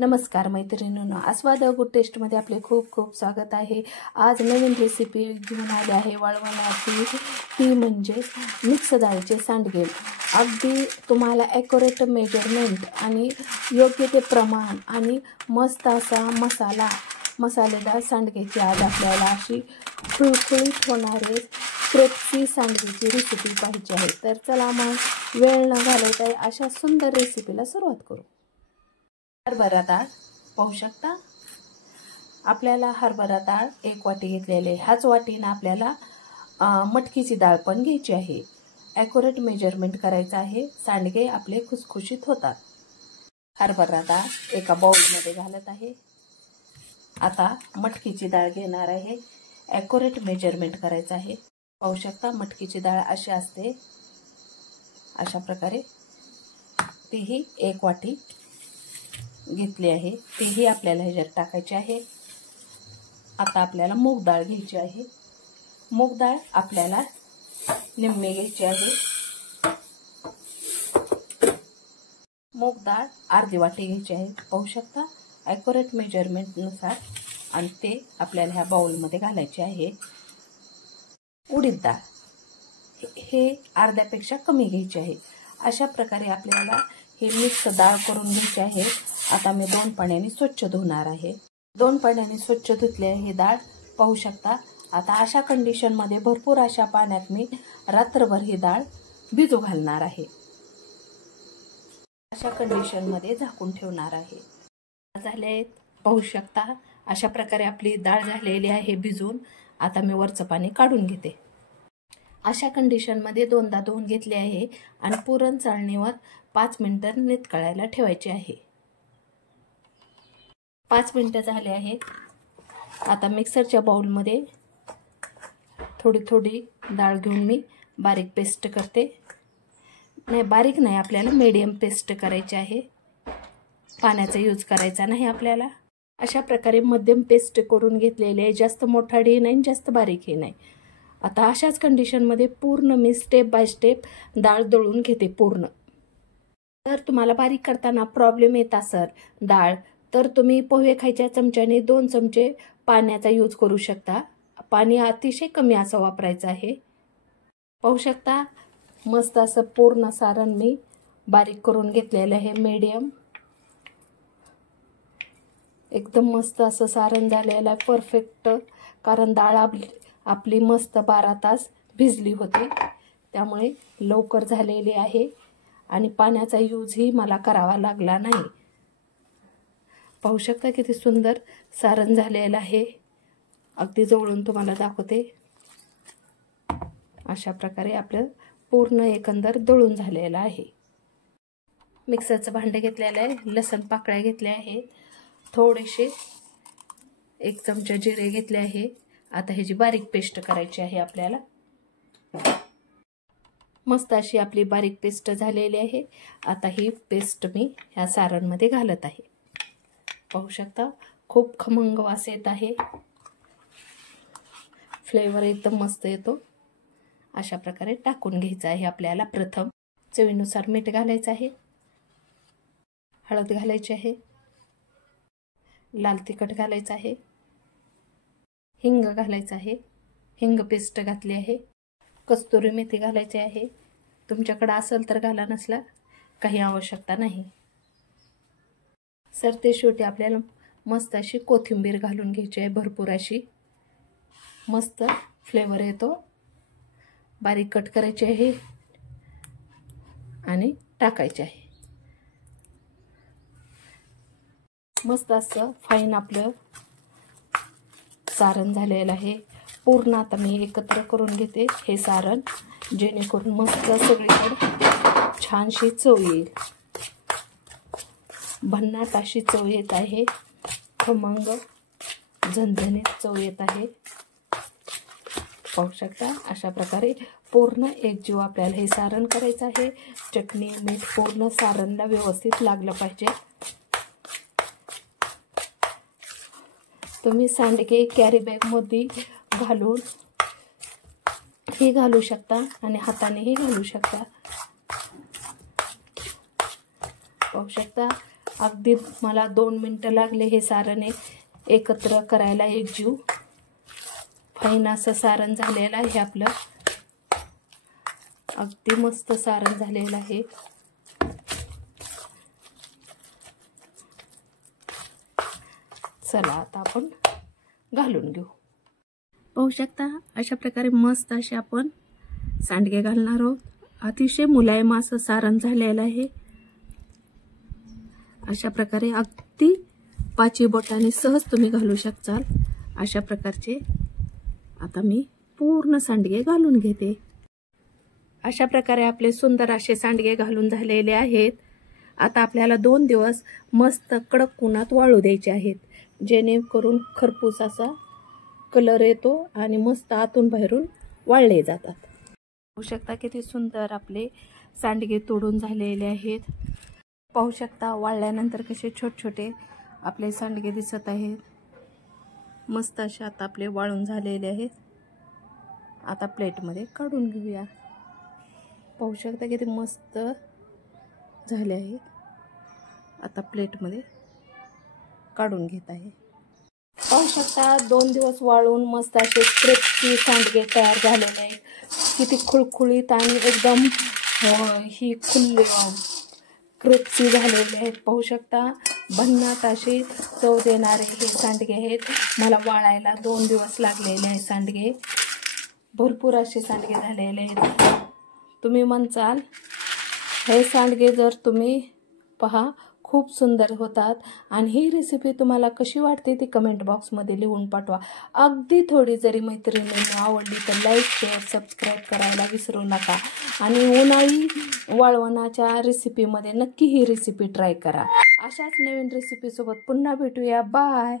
नमस्कार मैत्रिणींनो, आस्वाद गुड टेस्टमध्ये आपले खूप खूप स्वागत आहे। आज नवीन रेसिपी घेऊन आली आहे वळवण्याची, ती म्हणजे मिक्स डाळीचे सांडगे। अगदी तुम्हाला ॲक्युरेट मेजरमेंट आणि योग्य ते प्रमाण आणि मस्त असा मसालेदार सांडग्याची आज आपल्याला अशी खुळखुळीत होणारे क्रिस्पी सांडग्याची रेसिपी पाहिजे आहे। तर चला मग वेळ न घालवता अशा सुंदर रेसिपीला सुरुवात करू। हरभरा डाळ पाहू शकता, आपल्याला हरभरा डाळ 1 वाटी घेतलेली आहे। ह्याच वाटीने आपल्याला मटकीची डाळ पण घ्यायची आहे। ॲक्युरेट मेजरमेंट करायचं आहे, सांडगे आपले खुसखुशीत होतात। हरभरा डाळ एका बाउलमध्ये घालत आहे। आता मटकीची डाळ घेणार आहे, ॲक्युरेट मेजरमेंट करायचं आहे। पाहू शकता मटकीची डाळ अशी असते, अशा प्रकारे तीही 1 वाटी घेतली आहे, तीही आपल्याला ह्याच्यात टाकायची आहे। आता आपल्याला मूग डाळ घ्यायची आहे। मूग डाळ आपल्याला निम्मी घ्यायची आहे। मूग डाळ अर्धी वाटी घ्यायची आहे। पाहू शकता ॲक्युरेट मेजरमेंट नुसार, आणि ते आपल्याला ह्या बाउलमध्ये घालायचे आहे। उडीद डाळ हे अर्ध्यापेक्षा कमी घ्यायची आहे। अशा प्रकारे आपल्याला हे मिक्स डाळ करून घ्यायची आहे। आता मी 2 पाण्याने स्वच्छ धुणार आहे। 2 पाण्याने स्वच्छ धुतले आहे ही डाळ, पाहू शकता। आता अशा कंडिशनमध्ये भरपूर अशा पाण्यात मी रात्रभर ही डाळ भिजू घालणार आहे। अशा कंडिशनमध्ये झाकून ठेवणार आहे। झाले पाहू शकता, अशा प्रकारे आपली डाळ झालेली आहे भिजून। आता मी वरचं पाणी काढून घेते। अशा कंडिशनमध्ये 2दा धुवून घेतले आहे आणि पुरण चाळणीवर 5 मिनिटं नितळायला ठेवायचे आहे। 5 मिनिटं झाले आहेत। आता मिक्सरच्या बाउलमध्ये थोडी डाळ घेऊन मी बारीक पेस्ट करते। नाही, बारीक नाही, आपल्याला मीडियम पेस्ट करायची आहे, पाण्याचा यूज करायचा नाही आपल्याला। अशा प्रकारे मध्यम पेस्ट करून घेतलेले आहे, जास्त मोठाडी नाही जास्त बारीकही नाही। आता अशाच कंडिशनमध्ये पूर्ण मी स्टेप बाय स्टेप डाळ दळून घेते पूर्ण। तर तुम्हाला बारीक करताना प्रॉब्लेम येत असेल डाळ, तर तुम्ही पोहे खायच्या चमच्याने 2 चमचे पाण्याचा यूज करू शकता। पाणी अतिशय कमी असं वापरायचं आहे। पाहू शकता मस्त असं पूर्ण सारण मी बारीक करून घेतलेलं आहे, मीडियम एकदम मस्त असं सारण झालेलं आहे, परफेक्ट। कारण डाळ आपली मस्त 12 तास भिजली होती, त्यामुळे लवकर झालेली आहे आणि पाण्याचा यूजही मला करावा लागला नाही। पाहू शकता किती सुंदर सारण झालेलं आहे। अगदी जवळून तुम्हाला दाखवते। अशा प्रकारे आपलं पूर्ण एकंदर दळून झालेलं आहे। मिक्सरचं भांडं घेतलेलं आहे, लसूण पाकळ्या घेतल्या आहेत, थोडेसे 1 चमचा जिरे घेतले आहे। आता ह्याची बारीक पेस्ट करायची आहे आपल्याला। मस्त अशी आपली बारीक पेस्ट झालेली आहे। आता ही पेस्ट मी ह्या सारणमध्ये घालत आहे। पाहू शकता खूप खमंग वास येत आहे, फ्लेवर एकदम मस्त येतो। अशा प्रकारे टाकून घ्यायचं आहे आपल्याला। प्रथम चवीनुसार मीठ घालायचं आहे, हळद घालायची आहे, लाल तिखट घालायचं आहे, हिंग घालायचं आहे, हिंग पेस्ट घातली आहे, कस्तुरी मेथी घालायची आहे। तुमच्याकडे असेल तर घाला, नसला काही आवश्यकता नाही। सरते शेवटी आपल्याला मस्त अशी कोथिंबीर घालून घ्यायची आहे, भरपूर अशी, मस्त फ्लेवर येतो। बारीक कट करायची आहे आणि टाकायची आहे। मस्त असं फाईन आपलं सारण झालेलं आहे पूर्ण। आता मी एकत्र करून घेते हे सारण, जेणेकरून मस्त सगळीकडे छानशी चव येईल। भन्नाट अशी चव येत आहे, खमंग झणझणीत चव येत आहे। पाहू शकता अशा प्रकारे पूर्ण एकजीव आपल्याला हे सारण करायचं आहे। चटणी मीठ पूर्ण सारणला व्यवस्थित लागलं पाहिजे। तुम्ही सांडगे कॅरी बॅगमध्ये घालून हे घालू शकता आणि हातानेही घालू शकता। पाहू शकता अगदी मला 2 मिनटं लागले हे सारण एकत्र करायला, एकजीव फाईन असं सारण झालेलं आहे आपलं. अगदी मस्त सारण झालेलं आहे. चला आता आपण घालून घेऊ. पाहू शकता अशा प्रकारे मस्त असे आपण सांडगे घालणार आहोत. अतिशय मुलायम असं सारण झालेलं आहे. अशा प्रकारे अगदी 5 बोटाने सहज तुम्ही घालू शकताल. अशा प्रकारचे आता मी पूर्ण सांडगे घालून घेते. अशा प्रकारे आपले सुंदर असे सांडगे घालून झालेले आहेत. आता आपल्याला 2 दिवस मस्त कडक उन्हात वाळू द्यायचे आहेत, जेणेकरून खरपूस असा कलर येतो आणि मस्त आतून बाहेरून वाळले जातात. पाहू शकता किती सुंदर आपले सांडगे तोडून झालेले आहेत. पाहू शकता वाळल्यानंतर कसे छोटे छोटे आपले सांडगे दिसत आहेत. मस्त असे आता आपले वाळून झालेले आहेत. आता प्लेटमध्ये काढून घेऊया. पाहू शकता किती मस्त झाले आहेत. आता प्लेटमध्ये काढून घेत आहे. पाहू शकता 2 दिवस वाळून मस्त असे क्रिस्पी सांडगे तयार झालेले आहेत. किती खुळखुळीत आणि एकदम ही क्रिस्पी झालेले आहेत. पाहू शकता भन्नाट अशी चव देणारे हे सांडगे आहेत. मला वाळायला 2 दिवस लागलेले आहेत. सांडगे भरपूर असे सांडगे झालेले आहेत. तुम्ही म्हणसाल हे सांडगे जर तुम्ही पहा खूप सुंदर होतात. आणि ही रेसिपी तुम्हाला कशी वाटते ती कमेंट बॉक्समध्ये लिहून पाठवा. अगदी थोडी जरी मैत्रिणींना आवडली तर लाईक, शेअर, सबस्क्राईब करायला विसरू नका. आणि उन्हाळी वाळवणाच्या रेसिपीमध्ये नक्की ही रेसिपी ट्राय करा. अशाच नवीन रेसिपीसोबत पुन्हा भेटूया. बाय.